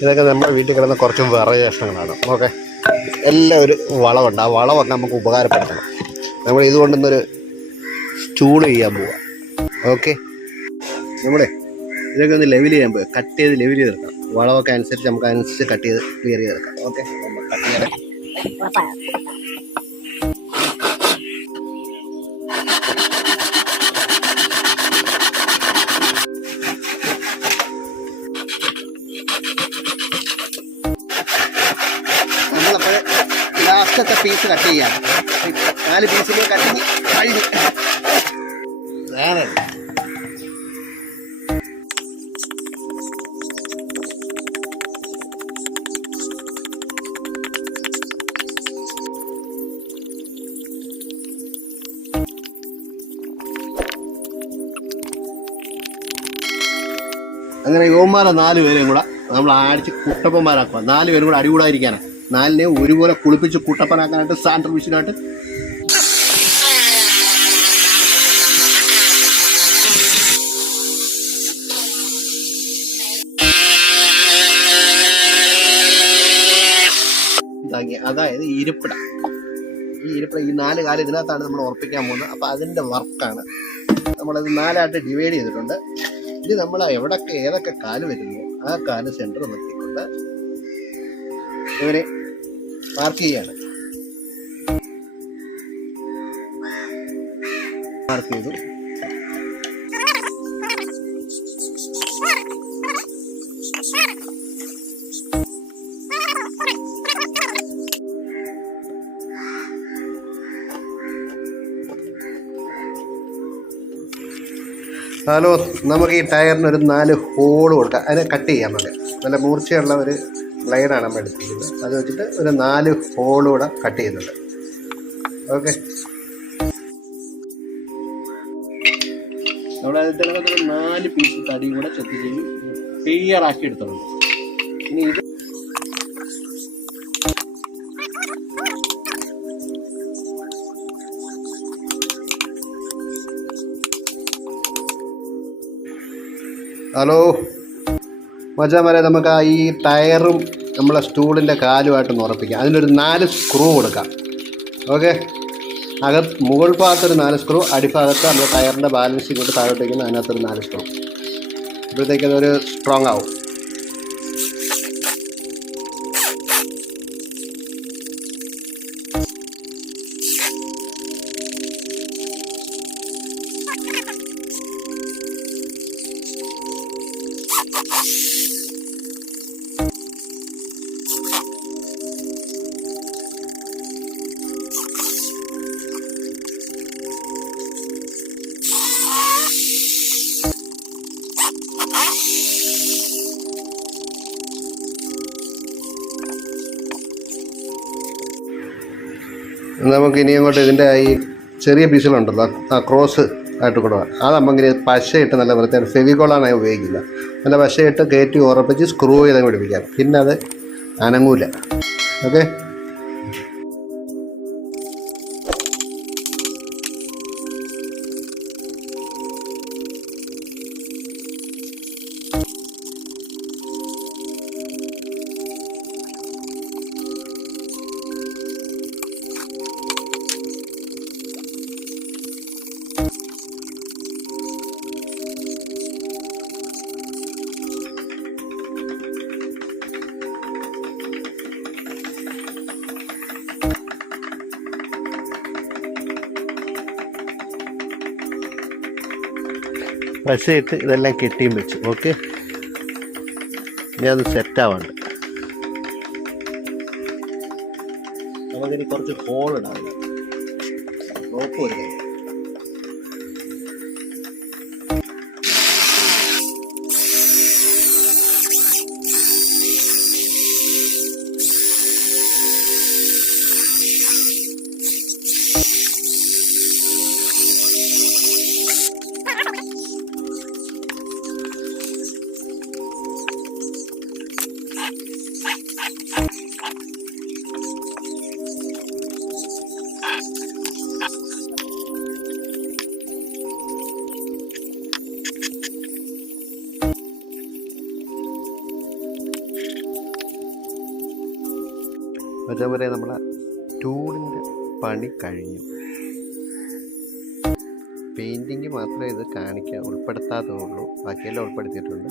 ഇതൊക്കെ നമ്മുടെ വീട്ടിൽ കിടന്ന കുറച്ച് വിറക് കഷ്ണങ്ങളാണ്. ഓക്കെ, എല്ലാം ഒരു വളമുണ്ട്. ആ വളമൊക്കെ നമുക്ക് ഉപകാരപ്പെടുത്തണം. നമ്മൾ ഇതുകൊണ്ടൊന്നൊരു സ്റ്റൂൾ ചെയ്യാൻ പോവാം. ഓക്കെ, നമ്മളെ ഇതൊക്കെ ഒന്ന് ലെവൽ ചെയ്യാൻ പോയി, കട്ട് ചെയ്ത് ലെവൽ ചെയ്തെടുക്കാം. വളമൊക്കെ അനുസരിച്ച് നമുക്ക് അതിനനുസരിച്ച് കട്ട് ചെയ്ത് ക്ലിയർ ചെയ്തെടുക്കാം. ഓക്കെ, കട്ട് ചെയ്യാൻ നമ്മളപ്പോൾ ലാസ്റ്റത്തെ പീസ് കട്ട് ചെയ്യാം. 4 പീസിൽ കട്ടിങ് കഴിഞ്ഞു. അങ്ങനെ യുവന്മാരെ 4 പേരെയും കൂടെ നമ്മൾ അടിച്ച് കുട്ടപ്പന്മാരാക്കുക. 4 പേരും കൂടെ അടികൂടാതിരിക്കാനാണ്. 4നെയും ഒരുപോലെ കുളിപ്പിച്ച് കുട്ടപ്പനാക്കാനായിട്ട് സാൻഡർ മിഷീനായിട്ട് ഇതാക്കി. അതായത് ഇരിപ്പിട. ഈ 4 കാലം ഇതിനകത്താണ് നമ്മൾ ഉറപ്പിക്കാൻ പോകുന്നത്. അപ്പോൾ അതിൻ്റെ വർക്കാണ്. നമ്മളത് 4ആയിട്ട് ഡിവൈഡ് ചെയ്തിട്ടുണ്ട്. ഇത് നമ്മൾ എവിടൊക്കെ ഏതൊക്കെ കാല് വരുന്നു ആ കാല് സെൻറ്റർ നിർത്തിക്കൊണ്ട് ഇവരെ മാർക്ക് ചെയ്യാണ്. മാർക്ക് ചെയ്തു. ഹലോ, നമുക്ക് ഈ ടയറിന് ഒരു 4 ഹോൾ കൊടുക്കാം. അതിനെ കട്ട് ചെയ്യാം. നമുക്ക് നല്ല മൂർച്ചയുള്ള ഒരു ലൈനാണ് നമ്മൾ എടുത്തിരിക്കുന്നത്. അത് വെച്ചിട്ട് ഒരു 4 ഹോളൂടെ കട്ട് ചെയ്യുന്നുണ്ട്. ഓക്കെ, നമ്മളതിനകത്ത് 4 പീസ് തടി കൂടെ ചെത്തി ചെയ്ത് ക്ലിയർ ആക്കി എടുത്തിട്ടുണ്ട്. ഇനി ഇത് ഹലോ മച്ചാന്മാരെ, നമുക്ക് ഈ ടയറും നമ്മളെ സ്റ്റൂളിൻ്റെ കാലുമായിട്ടൊന്ന് ഉറപ്പിക്കാം. അതിനൊരു 4 സ്ക്രൂ കൊടുക്കാം. ഓക്കെ, മുകൾ ഭാഗത്തൊരു 4 സ്ക്രൂ, അടിഭാഗത്ത് നമ്മുടെ ടയറിൻ്റെ ബാലൻസ് ഇങ്ങോട്ട് താഴോട്ട് വയ്ക്കുന്ന അതിനകത്തൊരു 4 സ്ക്രൂ. ഇപ്പോഴത്തേക്ക് അതൊരു സ്ട്രോങ് ആവും. നമുക്ക് ഇനി അങ്ങോട്ട് ഇതിൻ്റെ ഈ ചെറിയ പീസുകളുണ്ടല്ലോ, ആ ക്രോസ് ആയിട്ട് കൊടുക്കുക. അത് നമ്മളിങ്ങനെ പശയിട്ട് നല്ല വൃത്തിയായിട്ട്, ഫെവിക്കോളാണ് ഉപയോഗിക്കില്ല, നല്ല പശയിട്ട് കയറ്റി ഉറപ്പിച്ച് സ്ക്രൂ ചെയ്ത് പിടിപ്പിക്കാം. പിന്നെ അത് അനങ്ങൂല. ഓക്കെ, പശയിട്ട് ഇതെല്ലാം കെട്ടിയും വെച്ചു. ഓക്കെ, ഇനി അത് സെറ്റാവാണ്ട് നമുക്കിനി കുറച്ച് ഹോളിടാം. റോപ്പ് വരിക. അതേപോലെ നമ്മളെ ടൂളിൻ്റെ പണി കഴിഞ്ഞു. പെയിൻറ്റിങ് മാത്രമേ ഇത് ഉൾപ്പെടുത്താത്തതുള്ളൂ, ബാക്കിയെല്ലാം ഉൾപ്പെടുത്തിയിട്ടുണ്ട്.